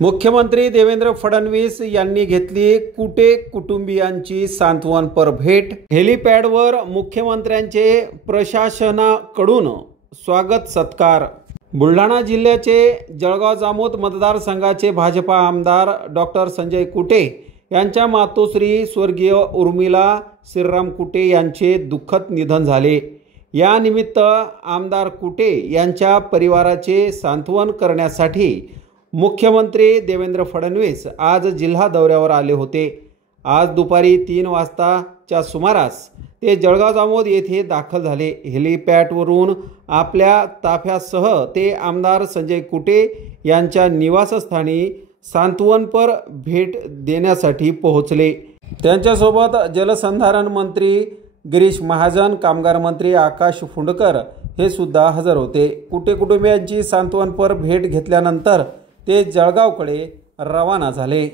मुख्यमंत्री देवेंद्र फडणवीस यांनी घेतली कुटे कुटुंबियांची सांत्वनपर भेट। हेलिपॅडवर मुख्यमंत्र्यांचे प्रशासनाकडून स्वागत सत्कार। बुलढाणा जिल्ह्याचे जळगाव जामोद मतदारसंघाचे भाजपा आमदार डॉक्टर संजय कुटे यांच्या मातोश्री स्वर्गीय उर्मिला श्रीराम कुटे यांचे दुःखद निधन झाले। या निमित्त आमदार कुटे यांच्या परिवाराचे सांत्वन करण्यासाठी मुख्यमंत्री देवेंद्र फडणवीस आज जिल्हा दौऱ्यावर आले होते। आज दुपारी 3 वाजताच्या सुमारास ते जळगाव जामोद येथे दाखल झाले। हेलिपॅडवरून आपल्या ताफ्यासह ते आमदार संजय कुटे यांच्या निवासस्थानी सांत्वनपर भेट देण्यासाठी पोहोचले। त्यांच्यासोबत जलसंधारण मंत्री गिरीश महाजन, कामगार मंत्री आकाश फुंडकर हे सुद्धा हजर होते। कुटे कुटुंबियांची सांत्वनपर भेट घेतल्यानंतर ते जळगावकडे रवाना झाले।